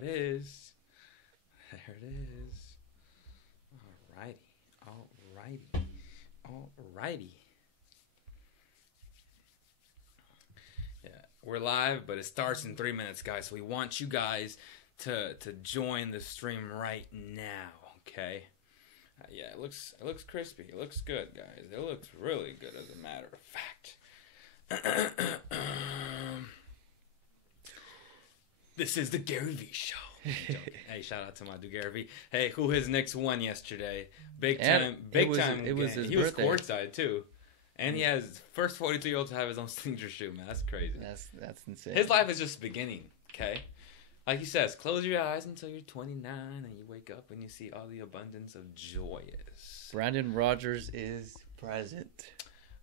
it is. There it is. Alrighty. Yeah, we're live, but it starts in 3 minutes, guys. So we want you guys to join the stream right now, okay? Yeah, it looks crispy. It looks good, guys. It looks really good, as a matter of fact. This is the Gary V Show. Hey, shout out to my dude Gary V. Hey, who his Knicks won yesterday? Big time. It was his birthday. He was courtside too, and he has first 42-year-old to have his own signature shoe. Man, that's crazy. That's insane. His life is just beginning. Okay, like he says, close your eyes until you're 29, and you wake up and you see all the abundance of joy is. Brandon Rogers is present.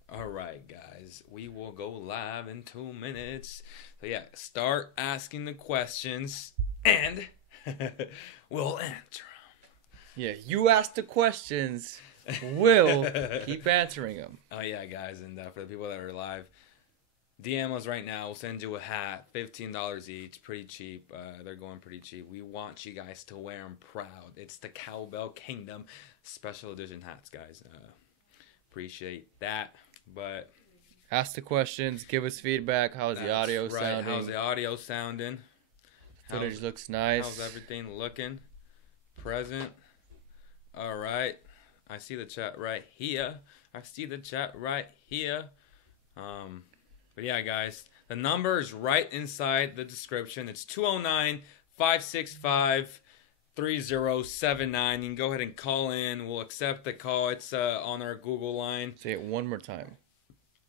All right, guys, we will go live in 2 minutes. So yeah, start asking the questions, and we'll answer them. Yeah, you ask the questions, we'll keep answering them. Oh yeah, guys, and for the people that are live, DM us right now. We'll send you a hat, $15 each, pretty cheap. They're going pretty cheap. We want you guys to wear them proud. It's the Cowbellkingdom special edition hats, guys. Appreciate that. But ask the questions, give us feedback. How's the audio sounding? How's the audio sounding? Footage looks nice. How's everything looking? Present. All right. I see the chat right here. But yeah, guys, the number is right inside the description. It's 209-565-3079. You can go ahead and call in. We'll accept the call. It's on our Google line. Say it one more time.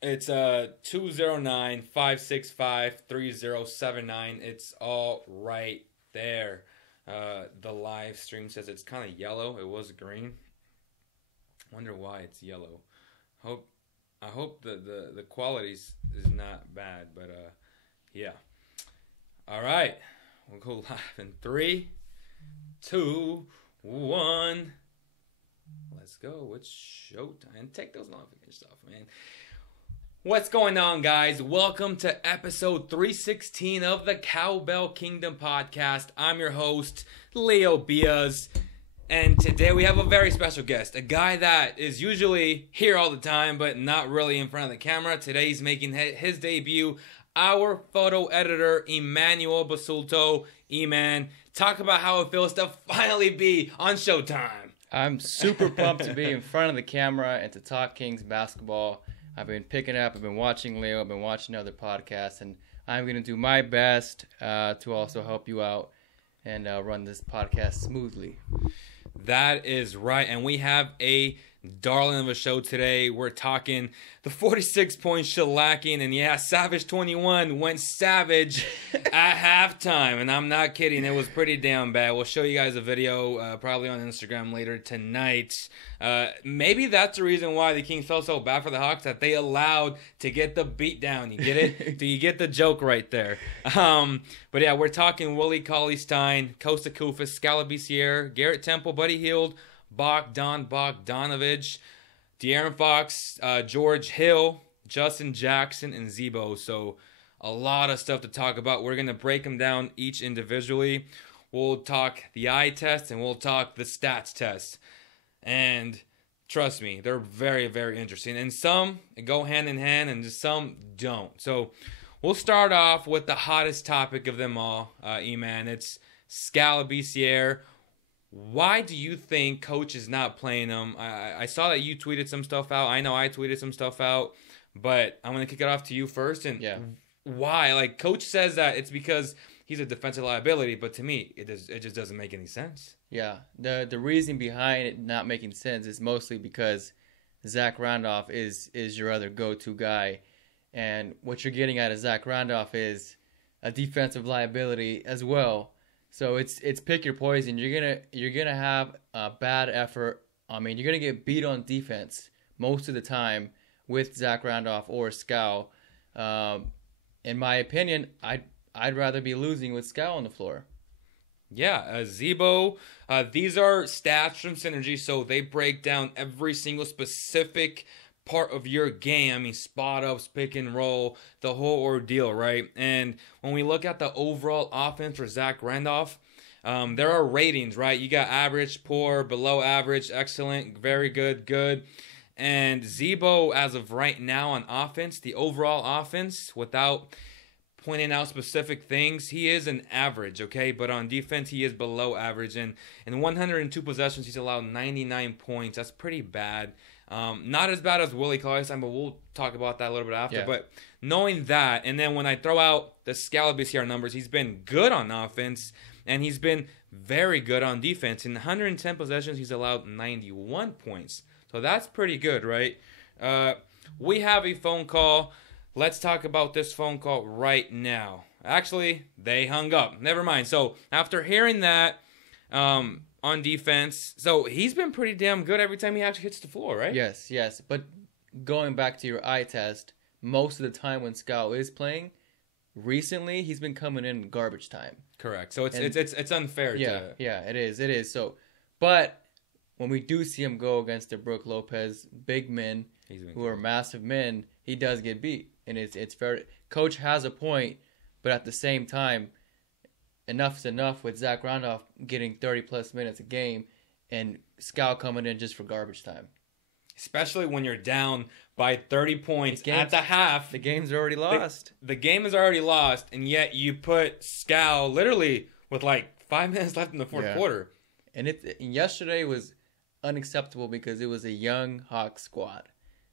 It's 209-565-3079. It's all right there. The live stream says it's kind of yellow. It was green. Wonder why it's yellow. I hope the quality is not bad, but yeah. All right, we'll go live in 3, 2, 1. Let's go. It's showtime. Take those notifications off, man. What's going on, guys? Welcome to episode 316 of the Cowbellkingdom podcast. I'm your host, Leo Biaz, and today we have a very special guest, a guy that is usually here all the time, but not really in front of the camera. Today he's making his debut, our photo editor, Emmanuel Basulto. E-Man, talk about how it feels to finally be on Showtime. I'm super pumped to be in front of the camera and to talk Kings basketball. I've been picking up, I've been watching Leo, I've been watching other podcasts, and I'm going to do my best to also help you out and run this podcast smoothly. That is right, and we have a darling of a show today. We're talking the 46-point shellacking, and yeah, Savage 21 went savage at halftime, and I'm not kidding. It was pretty damn bad. We'll show you guys a video probably on Instagram later tonight. Maybe that's the reason why the Kings felt so bad for the Hawks, that they allowed to get the beat down. You get it? Do you get the joke right there? But yeah, we're talking Willie Cauley-Stein, Kosta, Koufos, Skal Labissiere, Garrett Temple, Buddy Hield, Bogdanovich, De'Aaron Fox, George Hill, Justin Jackson, and Zebo. So a lot of stuff to talk about. We're going to break them down each individually. We'll talk the eye test and we'll talk the stats test. And trust me, they're very, very interesting. And some go hand in hand and some don't. So we'll start off with the hottest topic of them all, E-Man. It's Skal Labissiere. Why do you think Coach is not playing him? I saw that you tweeted some stuff out. I know I tweeted some stuff out. But I'm going to kick it off to you first. And yeah, why? Like, Coach says that it's because he's a defensive liability. But to me, it just doesn't make any sense. Yeah, the reason behind it not making sense is mostly because Zach Randolph is your other go-to guy. And what you're getting at is Zach Randolph is a defensive liability as well. So it's pick your poison. You're gonna have a bad effort. I mean, you're gonna get beat on defense most of the time with Zach Randolph or Skal. In my opinion, I'd rather be losing with Skal on the floor. Yeah, Zebo. These are stats from Synergy, so they break down every single specific part of your game. I mean, spot ups, pick and roll, the whole ordeal, right? And when we look at the overall offense for Zach Randolph, There are ratings, right? You got average, poor, below average, excellent, very good, good. And Zebo, as of right now on offense, the overall offense, without pointing out specific things, he is an average, okay? But on defense, he is below average. And in 102 possessions, he's allowed 99 points. That's pretty bad. Not as bad as Willie Cauley-Stein, but we'll talk about that a little bit after. Yeah. But knowing that, and then when I throw out the Skal Labissiere numbers, he's been good on offense, and he's been very good on defense. In 110 possessions, he's allowed 91 points. So that's pretty good, right? We have a phone call. Let's talk about this phone call right now. Actually, they hung up. Never mind. So after hearing that on defense, so he's been pretty damn good every time he actually hits the floor, right? Yes, yes. But going back to your eye test, most of the time when Skal is playing, recently he's been coming in garbage time. Correct. So it's unfair. Yeah, it is. So, but when we do see him go against the Brook Lopez big men who are massive men, he does get beat. And it's fair. Coach has a point, but at the same time, enough is enough with Zach Randolph getting 30-plus minutes a game and Skal coming in just for garbage time. Especially when you're down by 30 points at the half. The game's already lost. The game is already lost, and yet you put Skal literally with like 5 minutes left in the fourth quarter. And yesterday was unacceptable because it was a young Hawks squad.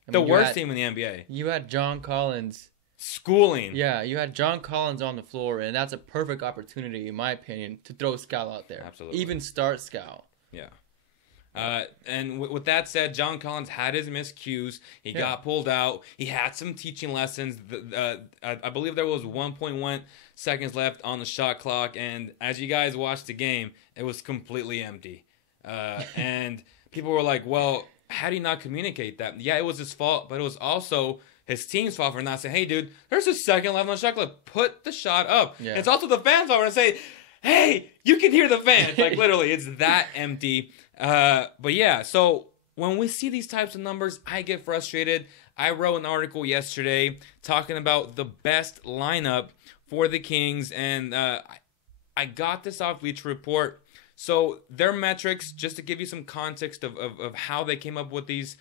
The worst team in the NBA. You had John Collins. Schooling. Yeah, you had John Collins on the floor, and that's a perfect opportunity, in my opinion, to throw Skal out there. Absolutely. Even start Skal. Yeah. And with that said, John Collins had his miscues. He got pulled out. He had some teaching lessons. I believe there was 1.1 seconds left on the shot clock, and as you guys watched the game, it was completely empty. And people were like, well, how do you not communicate that? Yeah, it was his fault, but it was also his team's fault for not saying, hey, dude, there's a second left on the shot clock. Put the shot up. Yeah. It's also the fans' fault for say, hey, you can hear the fans. Like, literally, it's that empty. But, yeah, so when we see these types of numbers, I get frustrated. I wrote an article yesterday talking about the best lineup for the Kings, and I got this off Bleacher Report. So their metrics, just to give you some context of how they came up with these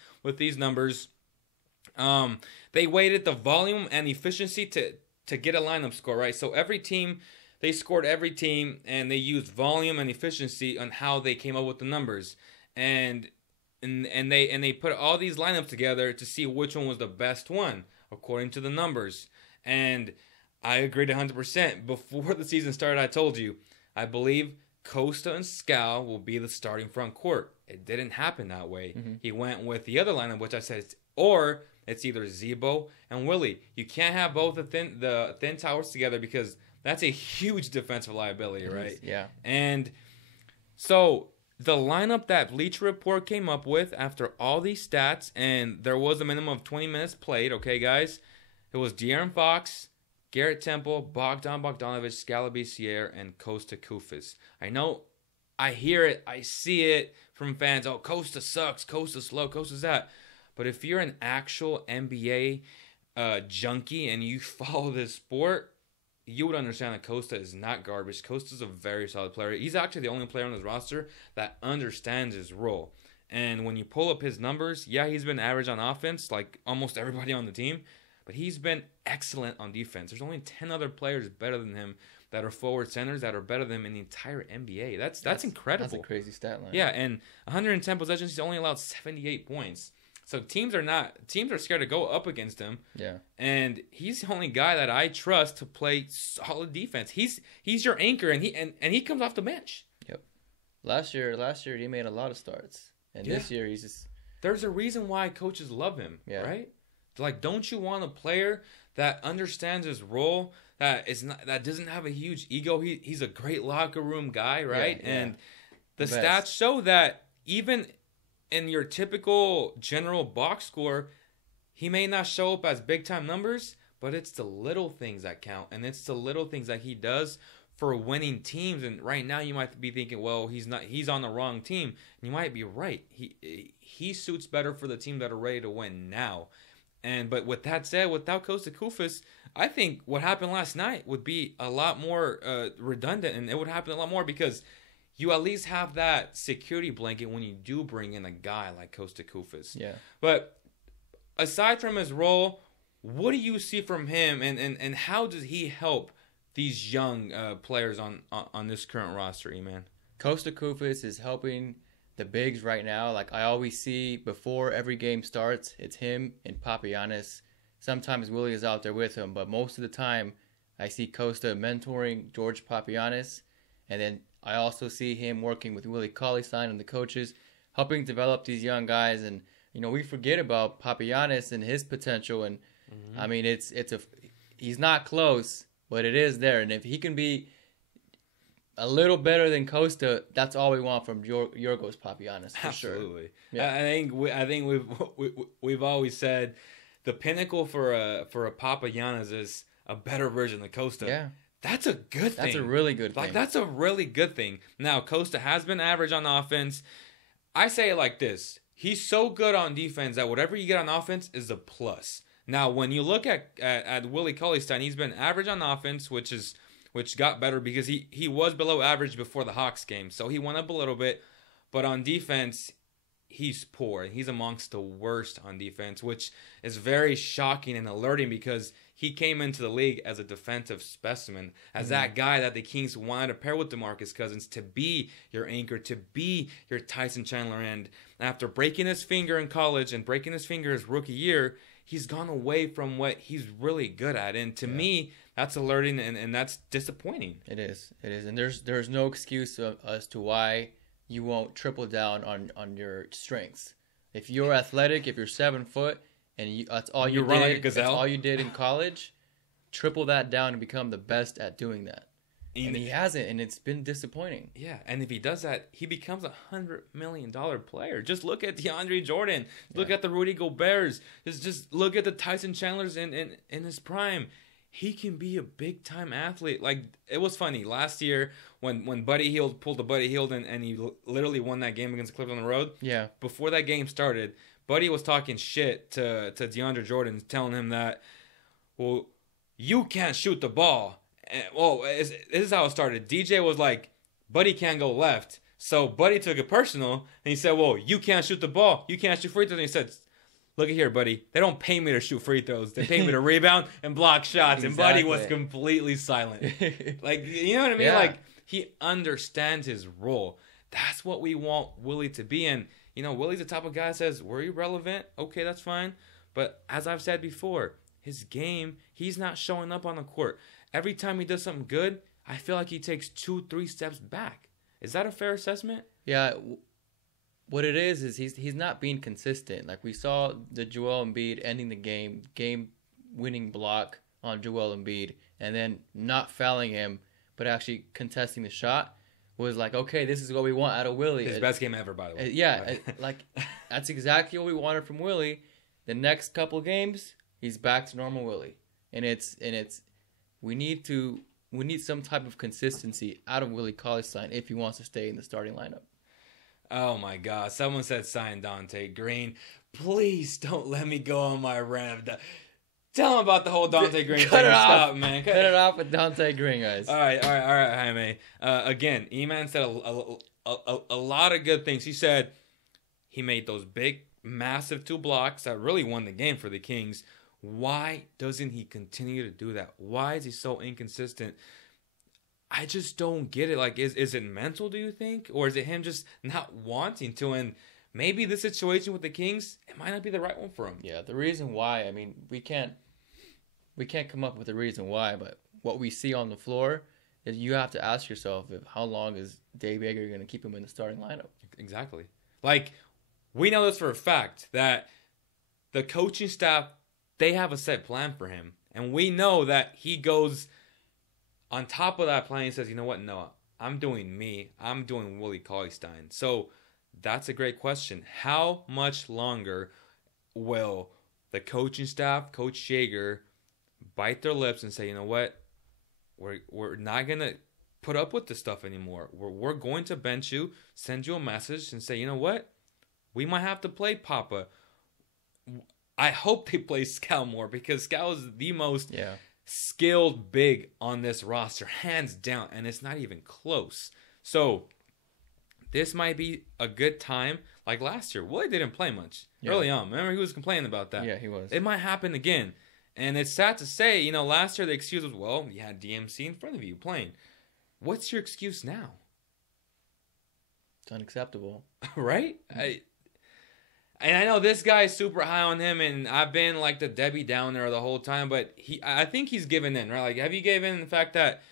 numbers, they weighted the volume and efficiency to get a lineup score, right? So every team, they scored every team, and they used volume and efficiency on how they came up with the numbers, and they put all these lineups together to see which one was the best one according to the numbers. And I agreed 100%. Before the season started, I told you, I believe Kosta and Skal will be the starting front court. It didn't happen that way. Mm-hmm. He went with the other lineup, which I said, it's either Zebo and Willie. You can't have both the thin towers together because that's a huge defensive liability, right? Yeah. And so the lineup that Bleacher Report came up with after all these stats, and there was a minimum of 20 minutes played, okay, guys? It was De'Aaron Fox, Garrett Temple, Bogdan Bogdanovic, Skal Labissiere, and Kosta Koufos. I know, I hear it, I see it from fans. Oh, Kosta sucks, Kosta's slow, Kosta's that. But if you're an actual NBA junkie and you follow this sport, you would understand that Kosta is not garbage. Kosta's a very solid player. He's actually the only player on his roster that understands his role. And when you pull up his numbers, yeah, he's been average on offense, like almost everybody on the team. But he's been excellent on defense. There's only 10 other players better than him that are forward centers that are better than him in the entire NBA. That's incredible. That's a crazy stat line. Yeah, and 110 possessions, he's only allowed 78 points. So teams are scared to go up against him. Yeah. And he's the only guy that I trust to play solid defense. He's your anchor, and he comes off the bench. Yep. Last year he made a lot of starts. And this year he's just... There's a reason why coaches love him, right? Like, don't you want a player that understands his role, that doesn't have a huge ego? He's a great locker room guy, right? Yeah. And the stats show that even in your typical general box score, he may not show up as big-time numbers, but it's the little things that count, and it's the little things that he does for winning teams. And right now you might be thinking, well, he's on the wrong team. And you might be right. He suits better for the team that are ready to win now. But with that said, without Kosta Koufos, I think what happened last night would be a lot more redundant, and it would happen a lot more because you at least have that security blanket when you do bring in a guy like Kosta Koufos. Yeah. But aside from his role, what do you see from him, and how does he help these young players on this current roster, E-Man? Kosta Koufos is helping the bigs right now. Like I always see before every game starts, it's him and Papagiannis. Sometimes Willie is out there with him, but most of the time I see Kosta mentoring George Papagiannis, and then I also see him working with Willie Cauley-Stein and the coaches, helping develop these young guys. And we forget about Papagiannis and his potential. And I mean, he's not close, but it is there. And if he can be a little better than Kosta, that's all we want from Yorgos Papagiannis. For Absolutely. Sure. Yeah. I think we've always said the pinnacle for a Papagiannis is a better version of Kosta. Yeah. That's a good thing. That's a really good thing. Like, that's a really good thing. Now, Kosta has been average on offense. I say it like this. He's so good on defense that whatever you get on offense is a plus. Now, when you look at Willie Cauley-Stein, he's been average on offense, which got better because he was below average before the Hawks game. So he went up a little bit. But on defense, he's poor. He's amongst the worst on defense, which is very shocking and alerting because he came into the league as a defensive specimen, as that guy that the Kings wanted to pair with DeMarcus Cousins to be your anchor, to be your Tyson Chandler. And after breaking his finger in college and breaking his finger his rookie year, he's gone away from what he's really good at. And to me, that's alerting and that's disappointing. It is. And there's no excuse as to why you won't triple down on your strengths. If you're athletic, if you're 7 foot, and that's all you run did, like a gazelle. That's all you did in college, triple that down and become the best at doing that. And he hasn't, and it's been disappointing. Yeah, and if he does that, he becomes $100 million player. Just look at DeAndre Jordan. Look at the Rudy Goberts. Just look at the Tyson Chandlers in his prime. He can be a big-time athlete. Like, it was funny. Last year, when Buddy Hield pulled the Buddy Hield and he literally won that game against the Clippers on the road. Yeah. Before that game started, Buddy was talking shit to DeAndre Jordan, telling him that, well, you can't shoot the ball. And, this is how it started. DJ was like, Buddy can't go left. So Buddy took it personal, and he said, well, you can't shoot the ball. You can't shoot free throws. And he said, look at here, buddy. They don't pay me to shoot free throws. They pay me to rebound and block shots. Exactly. And Buddy was completely silent. Like, you know what I mean? Yeah. Like, he understands his role. That's what we want Willie to be. And, Willie's the type of guy that says, we're irrelevant. Okay, that's fine. But as I've said before, his game, he's not showing up on the court. Every time he does something good, I feel like he takes 2-3 steps back. Is that a fair assessment? Yeah. What it is he's not being consistent. Like we saw the Joel Embiid ending the game-winning block on Joel Embiid, and then not fouling him, but actually contesting the shot was like, okay, this is what we want out of Willie. His best game ever, by the way. Yeah, that's exactly what we wanted from Willie. The next couple games, he's back to normal Willie, and we need some type of consistency out of Willie Cauley-Stein if he wants to stay in the starting lineup. Oh my God! Someone said sign Dante Green. Please don't let me go on my rant. Tell him about the whole Dante Green thing. Stop, man. Cut it off with Dante Green, guys. All right, Jaime. Again, E-Man said a lot of good things. He said he made those big, massive 2 blocks that really won the game for the Kings. Why doesn't he continue to do that? Why is he so inconsistent? I just don't get it. Like, is it mental, do you think? Or is it him just not wanting to? And maybe the situation with the Kings, it might not be the right one for him. Yeah, the reason why, I mean, we can't come up with a reason why, but what we see on the floor is you have to ask yourself how long is Dave Yeager going to keep him in the starting lineup? Exactly. Like, we know this for a fact, that the coaching staff, they have a set plan for him. And we know that he goes on top of that plan. He says, you know what? No, I'm doing me. I'm doing Willie Cauley-Stein. So that's a great question. How much longer will the coaching staff, Coach Yeager, bite their lips and say, you know what? We're not going to put up with this stuff anymore. We're going to bench you, send you a message and say, you know what? We might have to play Papa. I hope they play Skal more because Skal is the most skilled big on this roster, hands down, and it's not even close. So this might be a good time. Like last year, Willie didn't play much early on. Remember, he was complaining about that. Yeah, he was. It might happen again. And it's sad to say, last year the excuse was, well, you had DMC in front of you playing. What's your excuse now? It's unacceptable. Right? And I know this guy is super high on him, and I've been like the Debbie Downer the whole time, but I think he's given in, right? Like, have you given in the fact that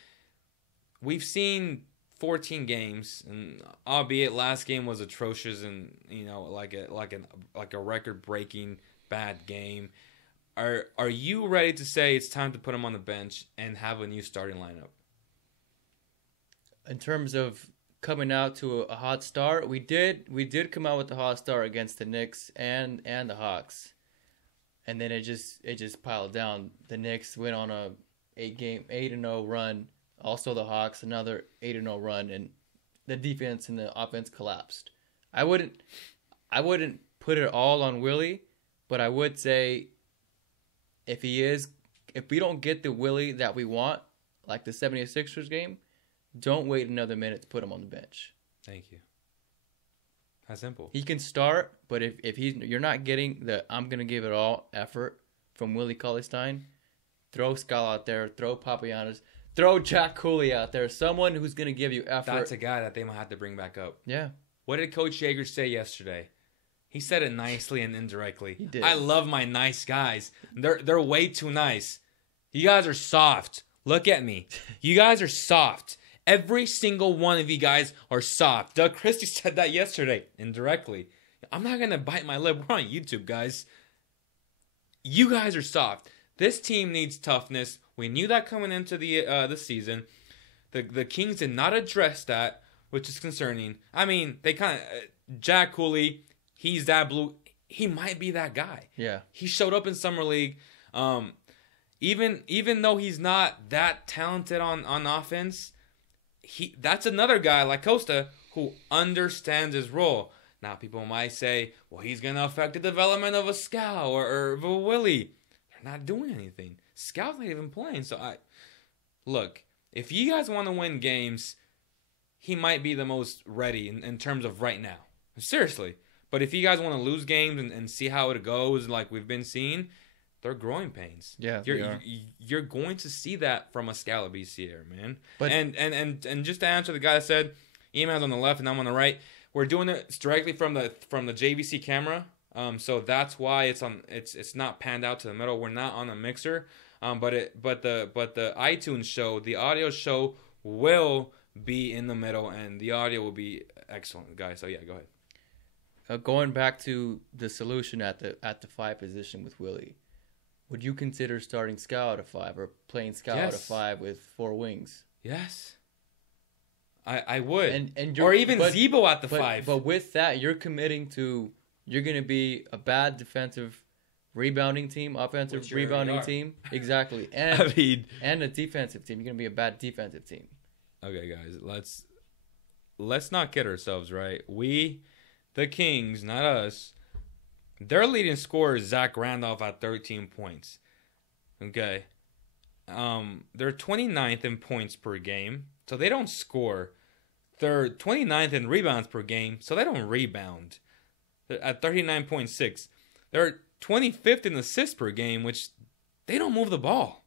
we've seen 14 games, and albeit last game was atrocious and like a record-breaking bad game. Are you ready to say it's time to put him on the bench and have a new starting lineup? In terms of coming out to a hot start, we did come out with a hot start against the Knicks and the Hawks, and then it just piled down. The Knicks went on a 8-0 run. Also the Hawks another 8-0 run, and the defense and the offense collapsed. I wouldn't put it all on Willie, but I would say if we don't get the Willie that we want, like the 76ers game, don't wait another minute to put him on the bench. Thank you. That's simple. He can start, but if you're not getting the I'm going to give it all effort from Willie Cauley-Stein, throw Skal out there, throw Papagiannis, throw Jack Cooley out there, someone who's going to give you effort. That's a guy that they might have to bring back up. Yeah. What did Coach Yeager say yesterday? He said it nicely and indirectly. He did. I love my nice guys. They're way too nice. You guys are soft. Look at me. You guys are soft. Every single one of you guys are soft. Doug Christie said that yesterday, indirectly. I'm not going to bite my lip. We're on YouTube, guys. You guys are soft. This team needs toughness. We knew that coming into the season. The Kings did not address that, which is concerning. I mean, they kind of... Jack Cooley, he's that blue... He might be that guy. Yeah. He showed up in Summer League. Even though he's not that talented on offense... That's another guy like Kosta who understands his role. Now, people might say, well, he's going to affect the development of a Skal or of a Willie. They're not doing anything. Skal's not even playing. So, look, if you guys want to win games, he might be the most ready in terms of right now. Seriously. But if you guys want to lose games and see how it goes like we've been seeing, they're growing pains. Yeah, you're going to see that from a Skal Labissiere, man. But and just to answer the guy that said, emails on the left and I'm on the right. We're doing it directly from the JVC camera. So that's why it's not panned out to the middle. We're not on a mixer. But the iTunes show, the audio show will be in the middle and the audio will be excellent, guys. So yeah, go ahead. Going back to the solution at the 5 position with Willie. Would you consider starting Skal at a 5 or playing Skal at a 5 with 4 wings? Yes. I would. Or even Zebo at the 5. But with that, you're committing to you're going to be a bad defensive rebounding team, offensive rebounding team. Exactly. And and a defensive team. You're going to be a bad defensive team. Okay, guys. Let's not kid ourselves, right? We, the Kings, not us, their leading scorer is Zach Randolph at 13 points. Okay. They're 29th in points per game, so they don't score. They're 29th in rebounds per game, so they don't rebound. They're at 39.6. They're 25th in assists per game, which they don't move the ball.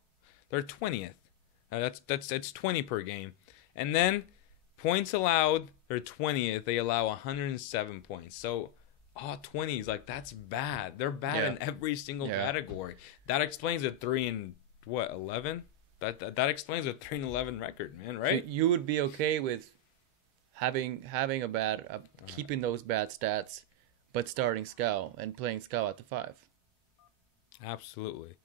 They're 20th. That's 20 per game. And then points allowed, they're 20th. They allow 107 points. So all 20s, like, that's bad. They're bad in every single category. That explains a 3-11? That explains a 3-11 record, man, right? So you would be okay with having a bad keeping those bad stats, but starting Skal and playing Skal at the 5. Absolutely.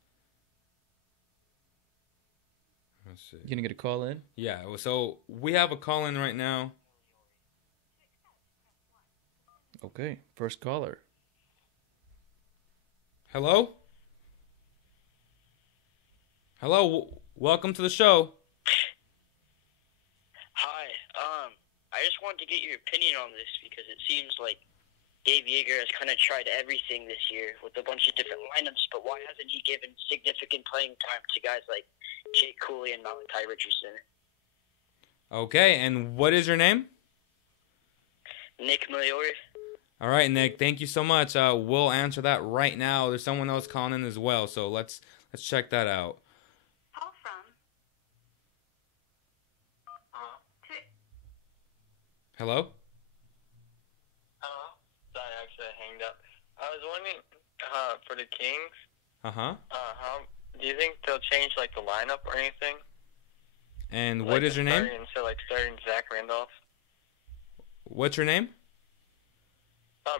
Let's see. You gonna get a call in? Yeah. So we have a call in right now. Okay, first caller. Hello? Hello, welcome to the show. Hi, I just wanted to get your opinion on this because it seems like Dave Yeager has kind of tried everything this year with a bunch of different lineups, but why hasn't he given significant playing time to guys like Jake Cooley and Malachi Richardson? Okay, and what is your name? Nick Miliori. All right, Nick. Thank you so much. We'll answer that right now. There's someone else calling in as well, so let's check that out. Call from. Hello? Hello? Sorry, actually I hanged up. I was wondering, for the Kings, Uh-huh. how do you think they'll change like the lineup or anything? And Like what is your name? Starting Zach Randolph. What's your name?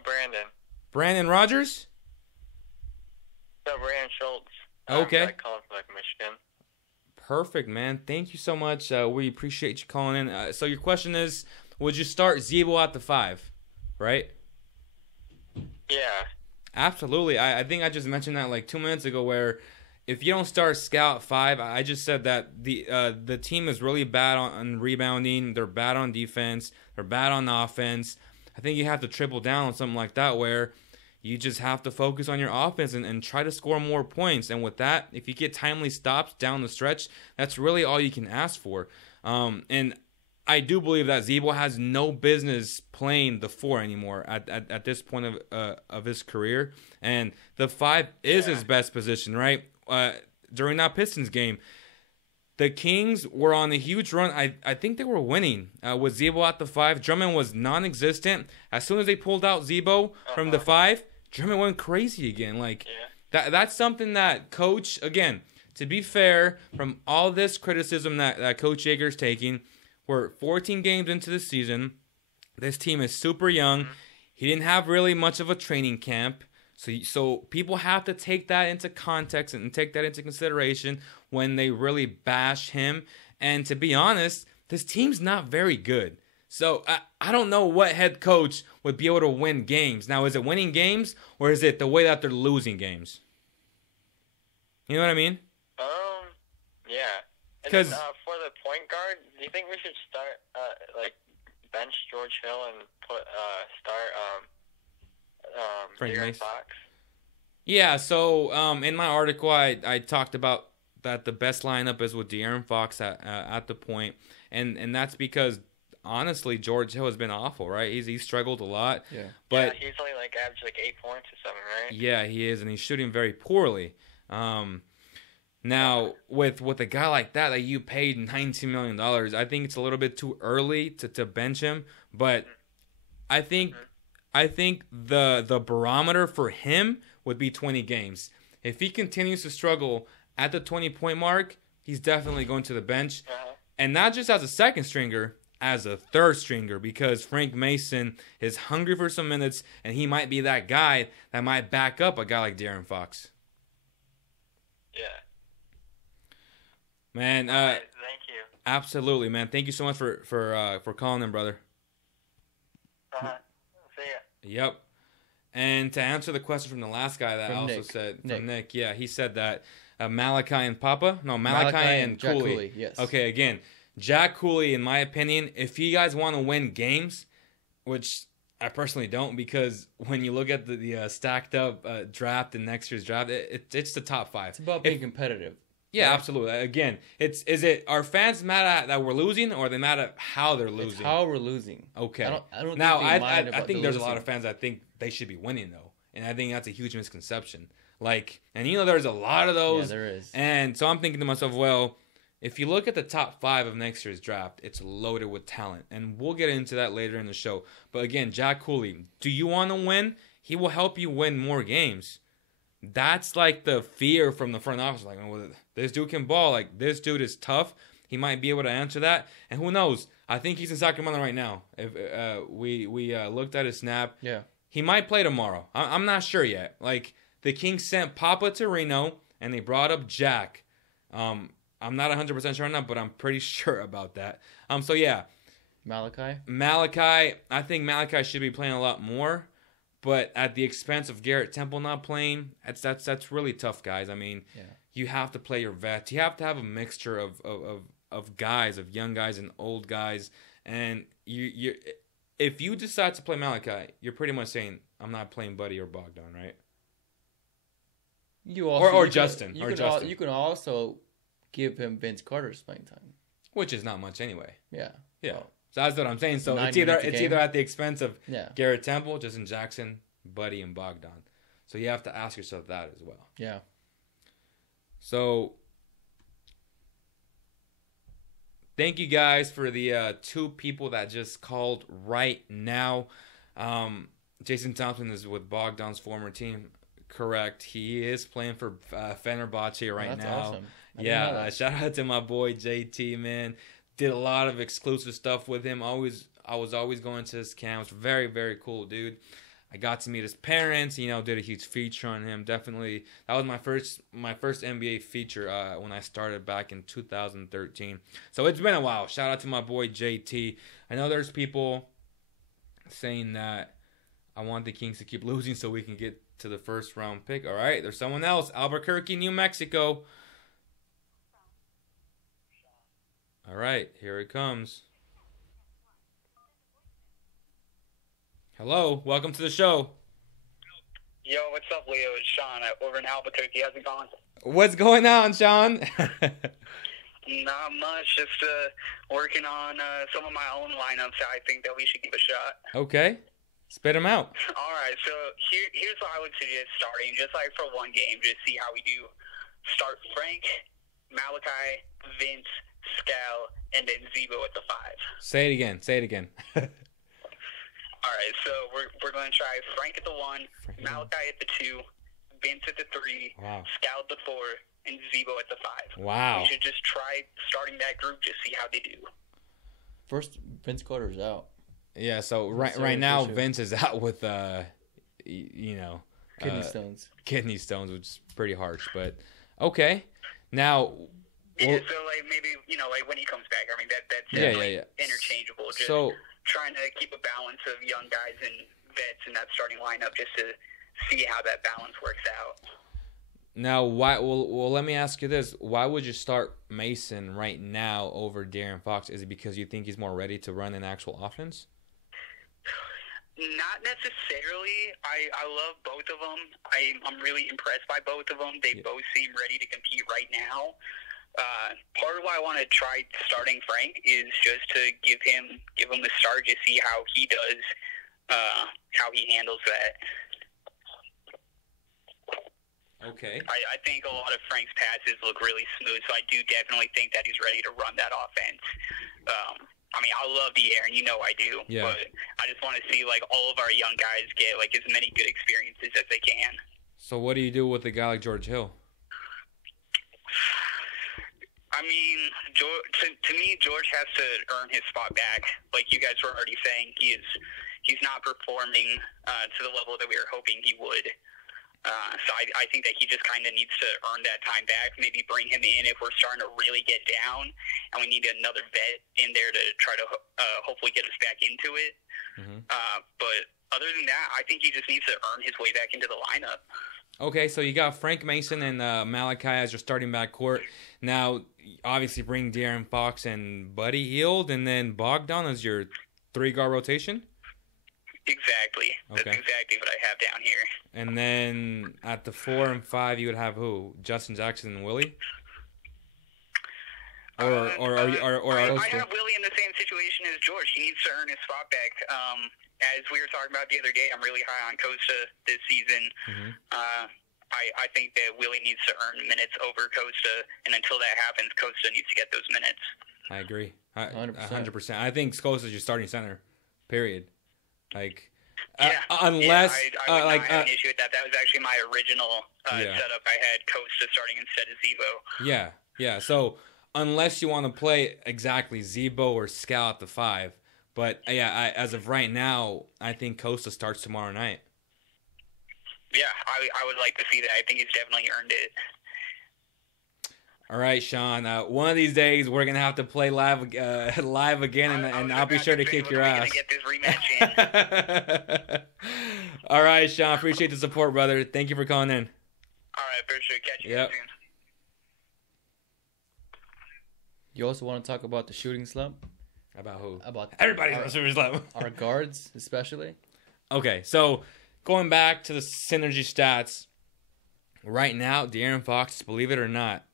Brandon. Brandon Rogers? No, Brandon Schultz. Okay. I call from Michigan. Perfect, man. Thank you so much. We appreciate you calling in. So your question is, would you start Zebo at the 5, right? Yeah. Absolutely. I think I just mentioned that like 2 minutes ago where if you don't start Skal at 5, I just said that the team is really bad on rebounding. They're bad on defense. They're bad on offense. I think you have to triple down on something like that where you just have to focus on your offense and try to score more points. And with that, if you get timely stops down the stretch, that's really all you can ask for. And I do believe that Zebo has no business playing the 4 anymore at this point of his career. And the 5 is his best position, right? During that Pistons game, the Kings were on a huge run. I think they were winning with Zebo at the 5. Drummond was non-existent. As soon as they pulled out Zebo from the 5, Drummond went crazy again. Like that's something that Coach, again, to be fair, from all this criticism that Coach Yeager's taking, we're 14 games into the season. This team is super young. He didn't have really much of a training camp. So people have to take that into context and take that into consideration when they really bash him. And to be honest, this team's not very good. So I don't know what head coach would be able to win games. Now, is it winning games or is it the way that they're losing games? You know what I mean? Yeah. Because for the point guard, do you think we should start bench George Hill and start Frank De'Aaron Mason? Fox? Yeah, so in my article, I talked about that the best lineup is with De'Aaron Fox at the point, and that's because honestly George Hill has been awful, right? He's struggled a lot. Yeah. But he's only averaged 8 points or something, right? yeah, he is, and he's shooting very poorly. Now with a guy like that you paid $19 million, I think it's a little bit too early to bench him. But I think the barometer for him would be 20 games. If he continues to struggle at the 20-point mark, he's definitely going to the bench. And not just as a second stringer, as a third stringer, because Frank Mason is hungry for some minutes, and he might be that guy that might back up a guy like De'Aaron Fox. Yeah. Man, Thank you. absolutely, man. Thank you so much for calling in, brother. See ya. Yep. And to answer the question from the last guy that From also Nick. said, Nick. from Nick, yeah, he said that Malachi and Papa? No, Malachi and Jack Cooley. Cooley, yes. Okay, again, Jack Cooley, in my opinion, if you guys want to win games, which I personally don't, because when you look at the stacked up draft in next year's draft, it's the top 5. It's about being competitive. Yeah, right? absolutely. Again, is it are fans mad at that we're losing, or are they mad at how they're losing? It's how we're losing. Okay. I don't Now, think they mind I about think the there's a lot losing. of fans that think they should be winning, though. And I think that's a huge misconception. And there's a lot of those. Yeah, there is. And so I'm thinking to myself, well, if you look at the top 5 of next year's draft, it's loaded with talent. And we'll get into that later in the show. But again, Jack Cooley, do you want to win? He will help you win more games. That's like the fear from the front office. Like, well, this dude can ball. Like, this dude is tough. He might be able to answer that. And who knows? I think he's in Sacramento right now. If we looked at his snap. Yeah. He might play tomorrow. I'm not sure yet. Like, the Kings sent Papa to Reno, and they brought up Jack. I'm not 100% sure on that, but I'm pretty sure about that. So, yeah. Malachi, I think Malachi should be playing a lot more, but at the expense of Garrett Temple not playing, that's really tough, guys. I mean, you have to play your vets. You have to have a mixture of guys, of young guys and old guys, and you if you decide to play Malachi, you're pretty much saying, I'm not playing Buddy or Bogdan, right? Justin. You can also give him Vince Carter's playing time. Which is not much anyway. Yeah. Yeah. Well, that's what I'm saying. So 9 it's minutes a either game. at the expense of Yeah. Garrett Temple, Justin Jackson, Buddy, and Bogdan. So you have to ask yourself that as well. Yeah. So thank you guys for the 2 people that just called right now. Jason Thompson is with Bogdan's former team. Correct. He is playing for Fenerbahce right That's now. awesome. I didn't know that. Shout out to my boy JT, man. Did a lot of exclusive stuff with him. I was always going to his camps. Very, very cool dude. I got to meet his parents. Did a huge feature on him. Definitely, that was my first NBA feature when I started back in 2013. So it's been a while. Shout out to my boy JT. I know there's people saying that I want the Kings to keep losing so we can get to the first round pick. All right, there's someone else. Albuquerque, New Mexico. All right, here it comes. Hello, welcome to the show. Yo, what's up, Leo? It's Sean over in Albuquerque. How's it going? What's going on, Sean? Not much. Just working on some of my own lineups I think that we should give a shot. Okay, spit them out. All right, so here's what I would suggest starting, just like for one game, just see how we do. Start Frank, Malachi, Vince, Skal, and then Zebo at the 5. Say it again. All right, so we're going to try Frank at the 1, Malachi at the 2, Vince at the 3, Wow. Skal at the 4, and Zebo at the 5. Wow. We should just try starting that group, just see how they do. First, Vince Carter's out. Yeah, so right now Vince is out with Kidney stones. Kidney stones, which is pretty harsh, but okay. Now, Yeah, so maybe when he comes back, I mean that's definitely interchangeable. Just trying to keep a balance of young guys and vets in that starting lineup, just to see how that balance works out. Now, why? Well, let me ask you this: why would you start Mason right now over De'Aaron Fox? Is it because you think he's more ready to run an actual offense? Not necessarily. I love both of them. I'm really impressed by both of them. They both seem ready to compete right now. Part of why I want to try starting Frank is just to give him the start, to see how he does, how he handles that. Okay. I think a lot of Frank's passes look really smooth, so I do definitely think that he's ready to run that offense. I mean, I love De'Aaron, I do, but I just want to see all of our young guys get as many good experiences as they can. So what do you do with a guy like George Hill? I mean, to me, George has to earn his spot back. Like you guys were already saying, he's not performing to the level that we were hoping he would. So I think that he just kind of needs to earn that time back. Maybe bring him in if we're starting to really get down, and we need another vet in there to try to hopefully get us back into it. Mm-hmm. But other than that, I think he just needs to earn his way back into the lineup. Okay, so you got Frank Mason and Malachi as your starting backcourt. Now, obviously, bring De'Aaron Fox and Buddy Hield, and then Bogdan as your 3-guard rotation? Exactly. Okay. That's exactly what I have down here. And then at the 4 and 5, you would have who? Justin Jackson and Willie? I have Willie in the same situation as George. He needs to earn his spot back. As we were talking about the other day, I'm really high on Kosta this season. Mm-hmm. I think that Willie needs to earn minutes over Kosta, and until that happens, Kosta needs to get those minutes. I agree. 100%. I think Kosta is your starting center, period. Unless I would not have an issue with that. That was actually my original setup. I had Kosta starting instead of Zebo. Yeah. So unless you want to play exactly Zebo or Skal at the 5, but as of right now, I think Kosta starts tomorrow night. Yeah, I would like to see that. I think he's definitely earned it. All right, Sean. One of these days, we're gonna have to play live again, and I'll be sure to kick your ass. Get this rematch in. All right, Sean. Appreciate the support, brother. Thank you for calling in. All right, for sure. Catch you soon. You also want to talk about the shooting slump? About who? About everybody on the shooting slump. Our guards, especially. Okay, so going back to the synergy stats, right now, De'Aaron Fox, believe it or not,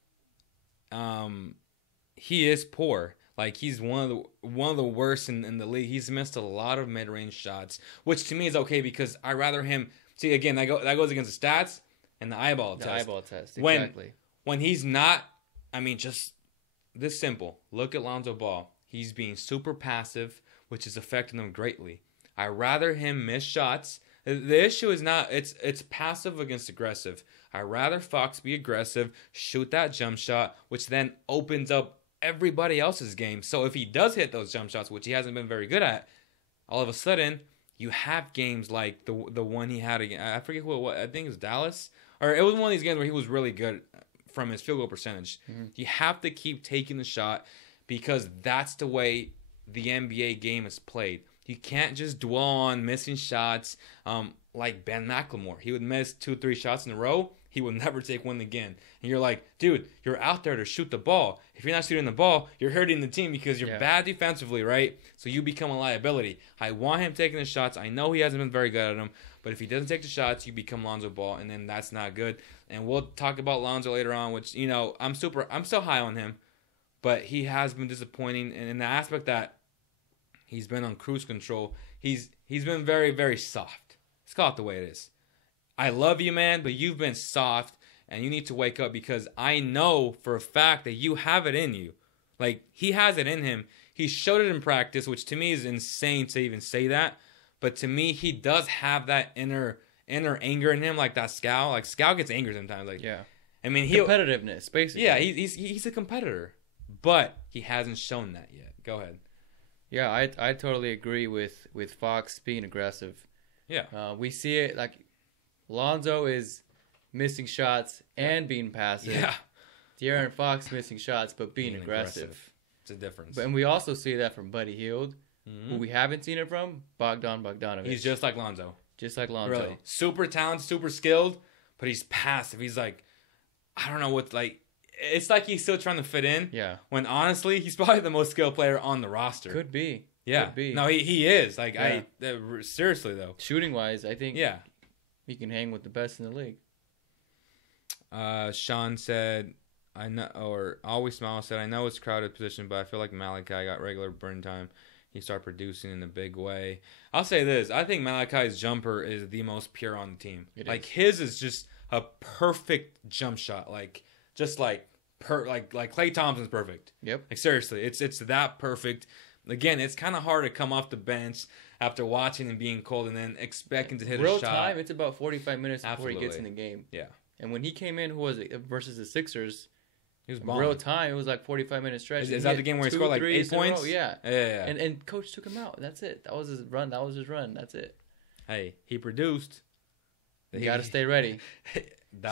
he is poor. Like, he's one of the worst in the league. He's missed a lot of mid-range shots, which to me is okay because I rather him. See, again, that goes against the stats and the eyeball test. The eyeball test, exactly. When he's not, I mean, just this simple. Look at Lonzo Ball. He's being super passive, which is affecting him greatly. I rather him miss shots. The issue is not it's passive against aggressive. I rather Fox be aggressive, shoot that jump shot, which then opens up everybody else's game. So if he does hit those jump shots, which he hasn't been very good at, all of a sudden you have games like the one he had again. I forget who it was. I think it was Dallas, or it was one of these games where he was really good from his field goal percentage. Mm-hmm. You have to keep taking the shot because that's the way the NBA game is played. You can't just dwell on missing shots like Ben McLemore. He would miss 2-3 shots in a row. He would never take one again. And you're like, dude, you're out there to shoot the ball. If you're not shooting the ball, you're hurting the team because you're bad defensively, right? So you become a liability. I want him taking the shots. I know he hasn't been very good at them. But if he doesn't take the shots, you become Lonzo Ball, and then that's not good. And we'll talk about Lonzo later on, which, you know, I'm so high on him. But he has been disappointing. And in the aspect that he's been on cruise control, he's been very, very soft. Let's call it the way it is. I love you, man, but you've been soft, and you need to wake up because I know for a fact that you have it in you. Like, he has it in him. He showed it in practice, which to me is insane to even say that. But to me, he does have that inner anger in him, like that Skal. Like, Skal gets angry sometimes. Like, yeah. I mean, competitiveness, basically. Yeah, he's a competitor, but he hasn't shown that yet. Go ahead. Yeah, I totally agree with Fox being aggressive. Yeah. We see it, like, Lonzo is missing shots and being passive. Yeah. De'Aaron Fox missing shots but being aggressive. It's a difference. And we also see that from Buddy Hield, who we haven't seen it from, Bogdanovic. He's just like Lonzo. Just like Lonzo. Really. Super talented, super skilled, but he's passive. He's like, I don't know what, like, it's like he's still trying to fit in. Yeah. When honestly, he's probably the most skilled player on the roster. Could be. Yeah. Could be. No, he is. Like, yeah. Seriously, though. Shooting-wise, I think. Yeah. He can hang with the best in the league. Sean said, I know, or Always Smile said, I know it's a crowded position, but I feel like Malachi got regular burn time. He started producing in a big way. I'll say this. I think Malachi's jumper is the most pure on the team. His is just a perfect jump shot. Like Klay Thompson's perfect. Yep. Like, seriously, it's that perfect. Again, it's kind of hard to come off the bench after watching and being cold and then expecting to hit a shot. Real time, it's about 45 minutes before he gets in the game. Yeah. And when he came in, who was it, versus the Sixers, he was balling. Real time, it was like 45-minute stretch. Is that the game where he scored like 8 points? Yeah. Yeah. And coach took him out. That's it. That was his run. That's it. Hey, he produced. You got to stay ready.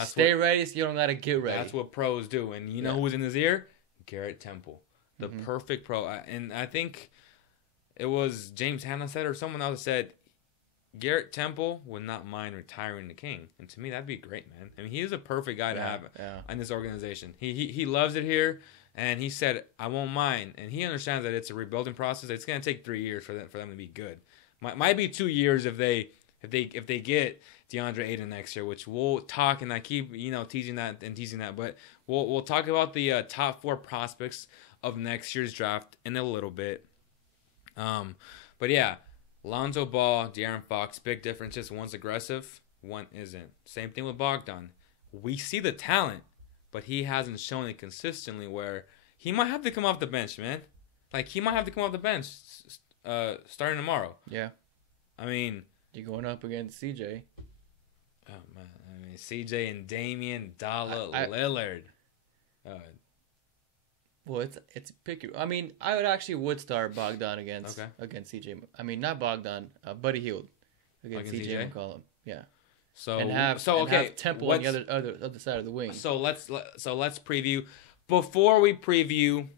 Stay ready so you don't got to get ready. That's what pros do. And you know who was in his ear? Garrett Temple. The perfect pro. And I think it was James Hanna said or someone else said, Garrett Temple would not mind retiring the King. And to me, that'd be great, man. I mean, he is a perfect guy to have in this organization. He loves it here. And he said, I won't mind. And he understands that it's a rebuilding process. It's going to take 3 years for them to be good. Might be 2 years if they get DeAndre Ayton next year, which we'll talk, and I keep teasing that, but we'll talk about the top 4 prospects of next year's draft in a little bit. But yeah, Lonzo Ball, De'Aaron Fox, big differences. One's aggressive, one isn't. Same thing with Bogdan. We see the talent, but he hasn't shown it consistently. Where he might have to come off the bench, man. Like, he might have to come off the bench starting tomorrow. Yeah. I mean, you're going up against CJ. Oh man, I mean CJ and Damian, Lillard. Well, it's picky. I mean, I would start Bogdan against CJ. I mean, not Bogdan, Buddy Hield against CJ McCollum. Yeah. So have Temple on the other side of the wing. So let's preview. Before we preview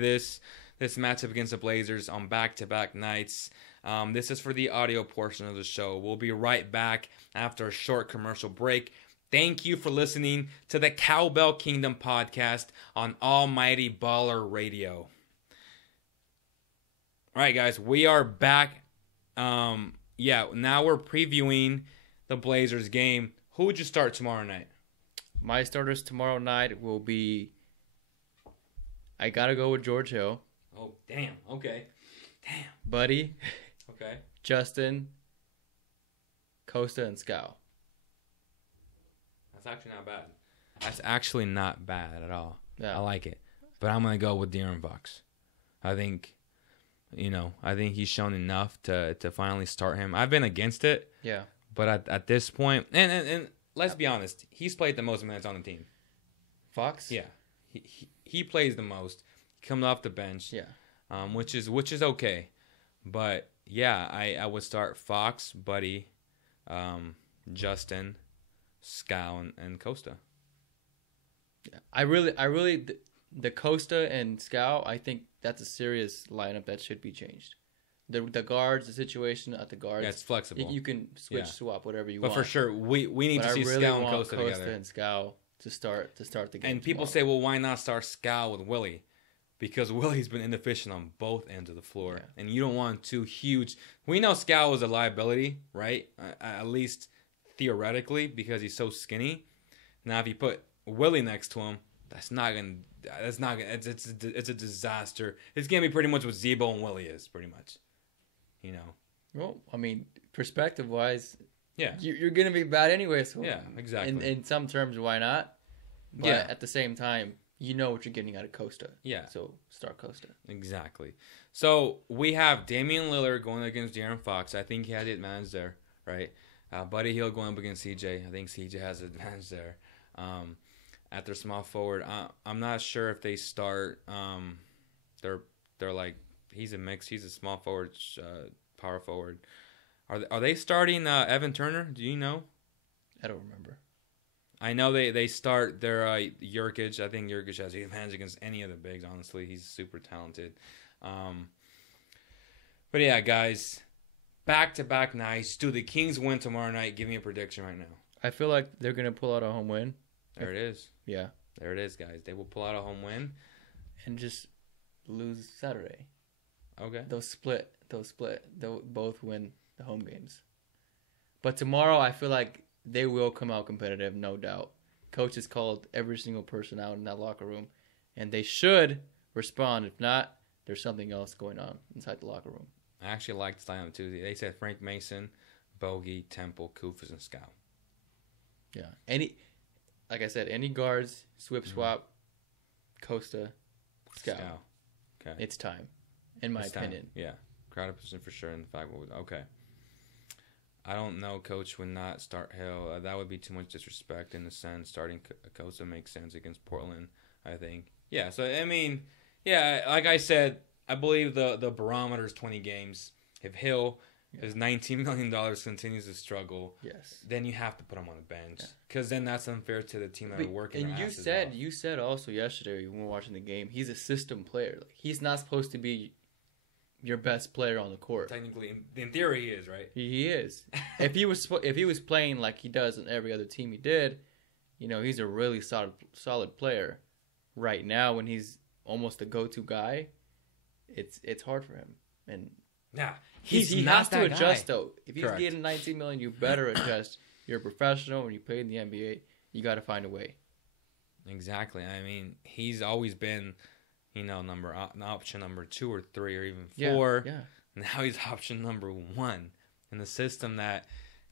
this matchup against the Blazers on back-to-back nights. This is for the audio portion of the show. We'll be right back after a short commercial break. Thank you for listening to the Cowbell Kingdom podcast on Almighty Baller Radio. All right, guys, we are back. Now we're previewing the Blazers game. Who would you start tomorrow night? My starters tomorrow night will be I gotta go with George Hill. Oh, damn. Okay. Damn. Buddy, Okay. Justin, Kosta, and Skal. That's actually not bad. That's actually not bad at all. Yeah. I like it. But I'm going to go with De'Aaron Fox. I think, I think he's shown enough to finally start him. I've been against it. Yeah. But at this point, and let's be honest, he's played the most minutes on the team. Fox? Yeah. He plays the most. He comes off the bench. Yeah. Which is okay. But yeah, I would start Fox, Buddy, Justin, Skal, and Kosta. Yeah. I really, the Kosta and Skal, I think that's a serious lineup that should be changed. The guards, the situation at the guards. Yeah, it's flexible. You can swap whatever you but want. for sure, we need to see Skal and Kosta together. And Skal to start the game. And people say, well, why not start Skal with Willie? Because Willie's been inefficient on both ends of the floor. Yeah. And you don't want two huge... We know Skal was a liability, right? At least theoretically, because he's so skinny. Now, if you put Willie next to him, it's a disaster. It's going to be pretty much what Zebo and Willie is, pretty much. Well, I mean, perspective-wise, yeah, you're going to be bad anyway. So yeah, exactly. In some terms, why not? But at the same time, you know what you're getting out of Kosta. Yeah. So start Kosta. Exactly. So we have Damian Lillard going against De'Aaron Fox. I think he had the advantage there, right? Buddy Hield going up against CJ. I think CJ has the advantage there. At their small forward, I'm not sure if they start. They're like, he's a mix. He's a small forward, power forward. Are they starting Evan Turner? Do you know? I don't remember. I know they start their Jurkic. I think Jurkic has the advantage against any of the bigs, honestly. He's super talented. But yeah, guys, back-to-back nights. Do the Kings win tomorrow night? Give me a prediction right now. I feel like they're going to pull out a home win. There it is. Yeah. There it is, guys. They will pull out a home win. And just lose Saturday. Okay. They'll split. They'll both win the home games. But tomorrow, I feel like they will come out competitive, no doubt. Coach has called every single person out in that locker room, and they should respond. If not, there's something else going on inside the locker room. I actually liked the lineup too. They said Frank Mason, Bogey, Temple, Koufos, and Skal. Yeah. Like I said, any guards, swap, Kosta, Skal. Okay. It's time, in my opinion. Yeah. Crowded position for sure. In the fact, okay. I don't know. Coach would not start Hill. That would be too much disrespect in the sense. Starting Kosta makes sense against Portland, I think. Yeah, so, I mean, yeah, like I said, I believe the barometer is 20 games. If Hill, his $19 million continues to struggle, then you have to put him on the bench. Because then that's unfair to the team that are working their asses off. You said also yesterday when we were watching the game, he's a system player. Like, he's not supposed to be your best player on the court. Technically, in theory, he is, right? He is. If he was playing like he does in every other team he did, he's a really solid player. Right now, when he's almost the go-to guy, it's hard for him. And he has to adjust though. If he's getting $19 million, you better adjust. You're a professional. When you play in the NBA, you got to find a way. Exactly. I mean, he's always been, option number 2 or 3 or even 4. Yeah. Now he's option number 1 in the system that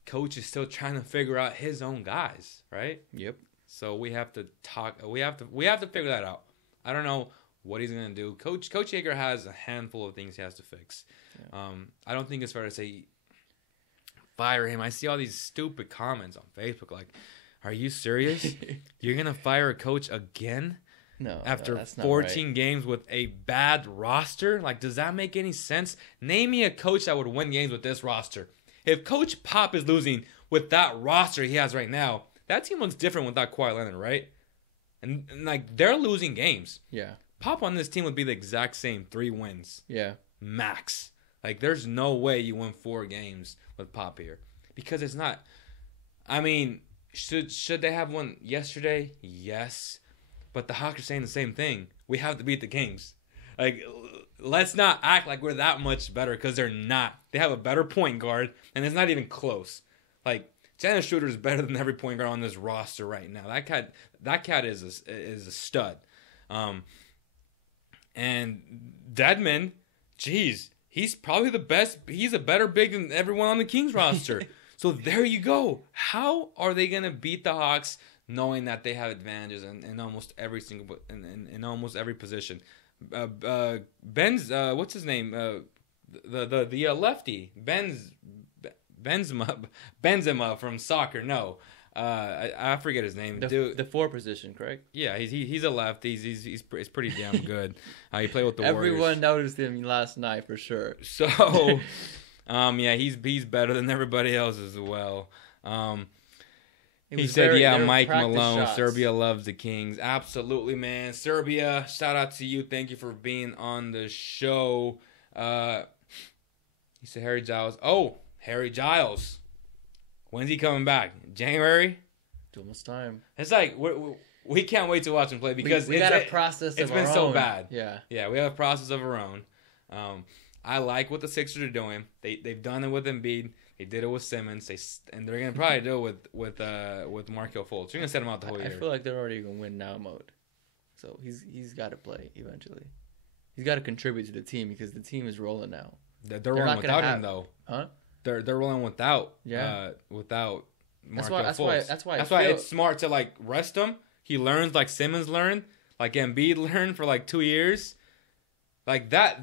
coach is still trying to figure out his own guys, right? Yep. So we have to talk. We have to figure that out. I don't know what he's gonna do. Coach Yeager has a handful of things he has to fix. Yeah. I don't think it's fair to say fire him. I see all these stupid comments on Facebook like, "Are you serious? You're gonna fire a coach again?" No, after that's 14 right. games with a bad roster? Like, does that make any sense? Name me a coach that would win games with this roster. If Coach Pop is losing with that roster he has right now, that team looks different without Kawhi Leonard, right? And like, they're losing games. Yeah. Pop on this team would be the exact same 3 wins. Yeah. Max. Like, there's no way you win 4 games with Pop here. Because it's not... I mean, should they have won yesterday? Yes. But the Hawks are saying the same thing. We have to beat the Kings. Like, let's not act like we're that much better because they're not. They have a better point guard, and it's not even close. Like, Dennis Schroeder is better than every point guard on this roster right now. That cat is a stud. And Dedmon, geez, he's probably the best. He's a better big than everyone on the Kings roster. So there you go. How are they going to beat the Hawks knowing that they have advantages in almost every single in almost every position? Ben's what's his name? The lefty Benzema from soccer. No, I forget his name. The 4 position, correct? Yeah, he's a lefty. He's pretty damn good. He played with the Everyone Warriors. noticed him last night for sure. So, yeah, he's better than everybody else as well. He said, Mike Malone, shots. Serbia loves the Kings. Absolutely, man. Serbia, shout out to you. Thank you for being on the show. He said Harry Giles. Oh, Harry Giles. When's he coming back? January? It's almost time. It's like we can't wait to watch him play because we got a process of our own. It's been so bad. Yeah, we have a process of our own. I like what the Sixers are doing. They've done it with Embiid. They did it with Simmons. And they're gonna probably do it with Markelle Fultz. They're gonna set him out the whole year. I feel like they're already gonna win now mode. So he's got to play eventually. He's got to contribute to the team because the team is rolling now. They're rolling without him though. Huh? They're rolling without Markelle Fultz. That's why it's smart to like rest him. He learns like Simmons learned, like Embiid learned for like 2 years, like that.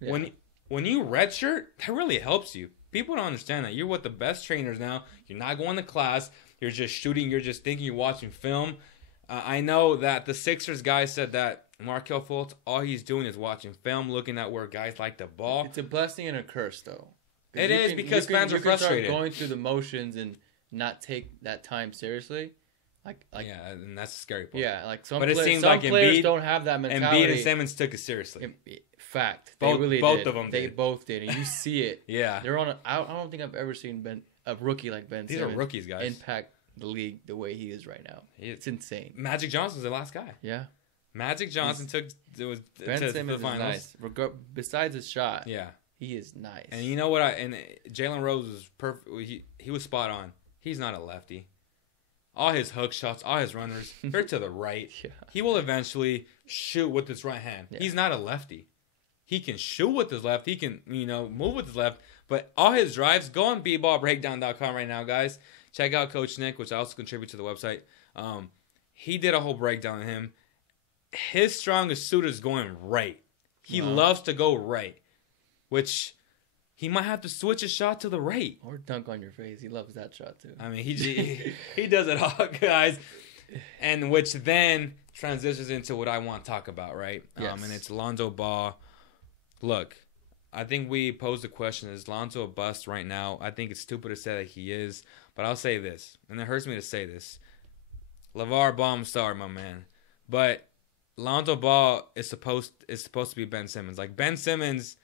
Yeah. When you redshirt, that really helps you. People don't understand that. You're with the best trainers now. You're not going to class. You're just shooting. You're just thinking. You're watching film. I know that the Sixers guy said that Markelle Fultz, all he's doing is watching film, looking at where guys like the ball. It's a blessing and a curse, though. It is because fans are frustrated. Start going through the motions and not take that time seriously. Like yeah, and that's the scary part. Yeah, like some players Embiid, don't have that mentality. Embiid and Simmons took it seriously. Fact, they really both did. of them. They both did, and you see it. Yeah, they're on. I don't think I've ever seen a rookie like Ben. These Simmons are rookies, guys. Impact the league the way he is right now. It's insane. Magic Johnson's the last guy. Yeah, Magic Johnson Ben Simmons is nice. Besides his shot, yeah, he is nice. And you know what? And Jalen Rose was perfect. He was spot on. He's not a lefty. All his hook shots, all his runners, they're to the right. Yeah. He will eventually shoot with his right hand. Yeah. He's not a lefty. He can shoot with his left. He can, move with his left. But all his drives, go on bballbreakdown.com right now, guys. Check out Coach Nick, which I also contribute to the website. He did a whole breakdown on him. His strongest suit is going right. He loves to go right, which he might have to switch his shot to the right. Or dunk on your face. He loves that shot, too. I mean, he does it all, guys. And which then transitions into what I want to talk about, right? Yes. And it's Lonzo Ball. Look, I think we posed the question, is Lonzo a bust right now? I think it's stupid to say that he is. But I'll say this, and it hurts me to say this. LeVar Ball, sorry, my man. But Lonzo Ball is supposed to be Ben Simmons. Like, Ben Simmons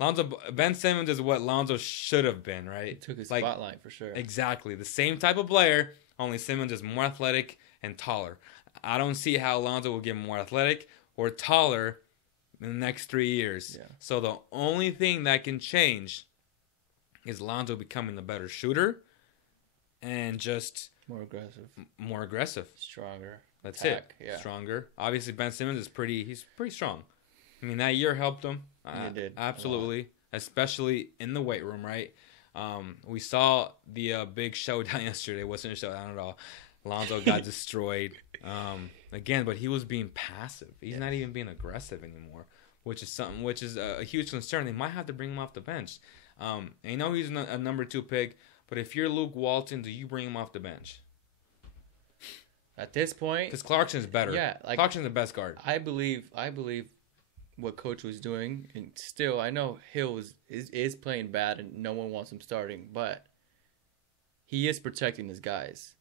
is what Lonzo should have been, right? He took his spotlight for sure. Exactly. The same type of player, only Simmons is more athletic and taller. I don't see how Lonzo will get more athletic or taller in the next 3 years. Yeah. So the only thing that can change is Lonzo becoming a better shooter and just more aggressive. Stronger. That's attack. it. Yeah. Stronger. Obviously, Ben Simmons is pretty strong. I mean, that year helped him. It did. Absolutely. Especially in the weight room, right? We saw the big showdown yesterday. It wasn't a showdown at all. Lonzo got destroyed. Again, but he was being passive. He's not even being aggressive anymore, which is a huge concern. They might have to bring him off the bench. I know he's a number 2 pick, but if you're Luke Walton, do you bring him off the bench? At this point, because Clarkson's better. Yeah, Clarkson's the best guard. I believe what Coach was doing, and still I know Hill is playing bad, and no one wants him starting, but he is protecting his guys,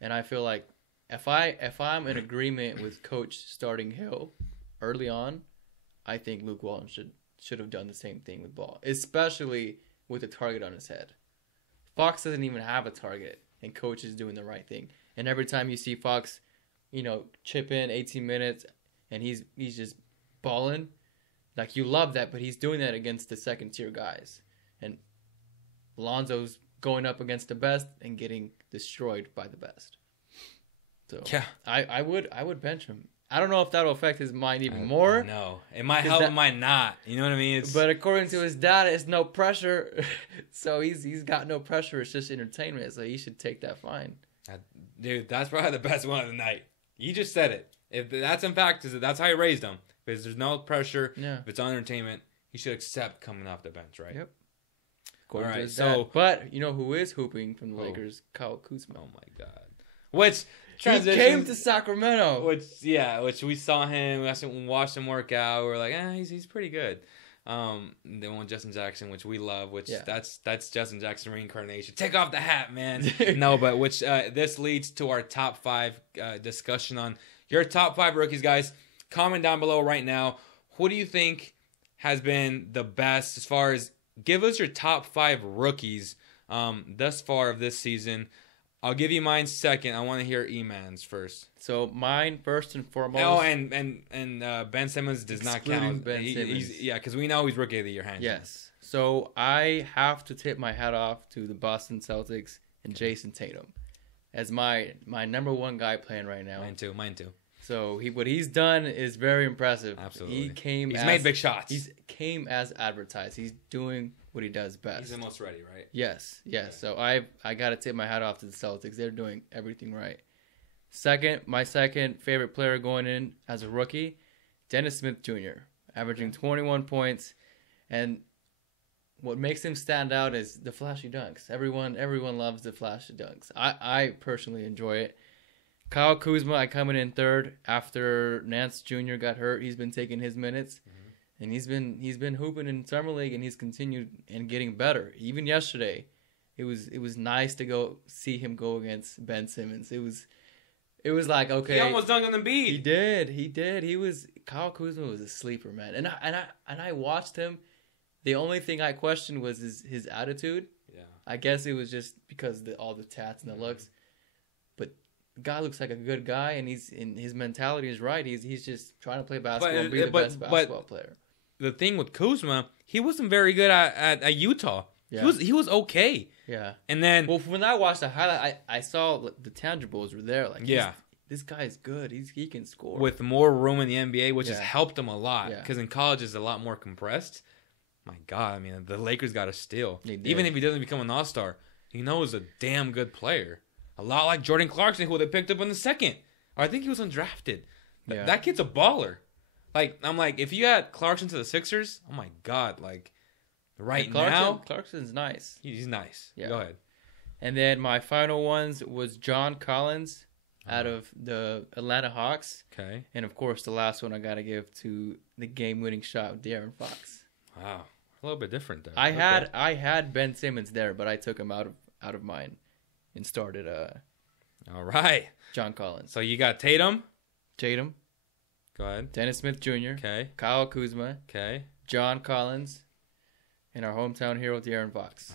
and I feel like if I'm in agreement with Coach starting Hill early on, I think Luke Walton should have done the same thing with Ball, especially with a target on his head. Fox doesn't even have a target, and Coach is doing the right thing. And every time you see Fox, chip in 18 minutes, and he's just balling, like you love that, but he's doing that against the second tier guys, and Lonzo's going up against the best and getting destroyed by the best. So yeah, I would bench him I don't know if that'll affect his mind even more. No, it might help, it might not. You know what I mean? But according to his dad, it's no pressure. So he's got no pressure. It's just entertainment. So he should take that fine. Dude, that's probably the best one of the night. You just said it. If that's in fact, that's how he raised him. Because there's no pressure. Yeah. If it's on entertainment, he should accept coming off the bench, right? Yep. All right. So, but you know who is hooping from the Lakers? Kyle Kuzma. Oh my God. Which he came to Sacramento. Which we saw him. We watched him work out. We were like, he's pretty good. Then one Justin Jackson, which we love. That's Justin Jackson reincarnation. Take off the hat, man. No, but this leads to our top 5 discussion on your top 5 rookies, guys. Comment down below right now. Who do you think has been the best as far as give us your top 5 rookies thus far of this season? I'll give you mine second. I want to hear E-Man's first. So mine first and foremost. Oh, and Ben Simmons does not count. Ben Simmons. Because we know he's Rookie of the Year. Yes. So I have to tip my hat off to the Boston Celtics and Jason Tatum as my number 1 guy playing right now. Mine too. So what he's done is very impressive. Absolutely. He's made big shots. He came as advertised. He's doing what he does best. He's the most ready, right? Yes. Okay. So I got to tip my hat off to the Celtics. They're doing everything right. My second favorite player going in as a rookie, Dennis Smith Jr., averaging 21 points. And what makes him stand out is the flashy dunks. Everyone loves the flashy dunks. I personally enjoy it. Kyle Kuzma, I coming in third after Nance Jr. got hurt. He's been taking his minutes, and he's been hooping in summer league, and he's continued and getting better. Even yesterday, it was nice to see him go against Ben Simmons. It was like, okay, he almost dunked on Embiid. He did. Kyle Kuzma was a sleeper, man. And I watched him. The only thing I questioned was his attitude. Yeah, I guess it was just because all the tats and the looks. Guy looks like a good guy, and his mentality is right. He's just trying to play basketball and be the best basketball player. The thing with Kuzma, he wasn't very good at Utah. Yeah. He was okay. Yeah. And then when I watched the highlight, I saw the tangibles were there. Like, this guy's good. He can score with more room in the NBA, which has helped him a lot. Because in college it's a lot more compressed. My God, I mean, the Lakers got to steal. Even if he doesn't become an all-star, he's a damn good player. A lot like Jordan Clarkson, who they picked up in the second. Or I think he was undrafted. Yeah. That kid's a baller. I'm like, if you had Clarkson to the Sixers, oh my God, now. Clarkson's nice. He's nice. Yeah. Go ahead. And then my final ones was John Collins out of the Atlanta Hawks. Okay. And of course, the last one I got to give to the game-winning shot with De'Aaron Fox. Wow. A little bit different there. I had Ben Simmons there, but I took him out of mine. And started all right. John Collins. So you got Tatum. Go ahead. Dennis Smith Jr. Okay. Kyle Kuzma. Okay. John Collins. And our hometown hero, De'Aaron Fox.